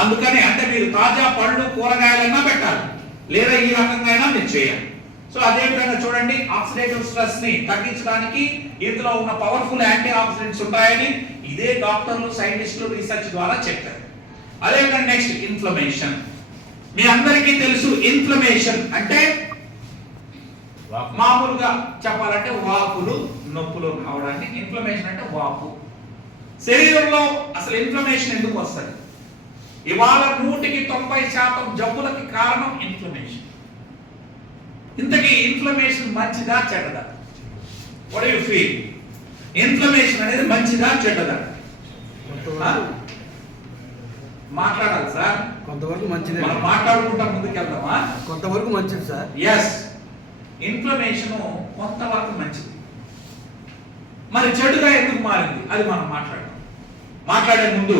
అందుకని అంటే మీరు తాజా పళ్ళు కూరగాయలైనా పెట్టాలి, లేదా ఈ రకంగా అయినా మీరు చేయాలి. సో అదే విధంగా చూడండి, ఆక్సిడేటివ్ స్ట్రెస్ ని తగ్గించడానికి ఇందులో ఉన్న పవర్ఫుల్ యాంటీ ఆక్సిడెంట్స్ ఉంటాయని ఇదే డాక్టర్లు సైంటిస్టులు రీసెర్చ్ ద్వారా చెప్పారు. అదే విధంగా నెక్స్ట్ ఇన్ఫ్లమేషన్. మీ అందరికీ తెలుసు ఇన్ఫ్లమేషన్ అంటే మామూలుగా చెప్పాలంటే వాపులు నొప్పులు రావడాన్ని ఇన్ఫ్లమేషన్ అంటే వాపు. శరీరంలో అసలు ఇన్ఫ్లమేషన్ ఎందుకు వస్తుంది? ఇవాళ 100% జబ్బులకి కారణం ఇన్ఫ్లమేషన్. ఇంతకీ ఇన్ఫ్లమేషన్ మంచిదా చెడ్డదా? What do you feel? Inflammation అనేది మంచిదా చెడ్డదా? మాట్లాడాలి సార్. కొంతవరకు మంచిదే. మనం మాట్లాడుకుంటా ముందుకెళ్దామా? కొంతవరకు మంచిది సార్. ఎస్, ఇన్ఫ్లమేషన్ కొంతవరకు మంచిది. మరి చెడుగా ఎందుకు మారింది అది మనం మాట్లాడే ముందు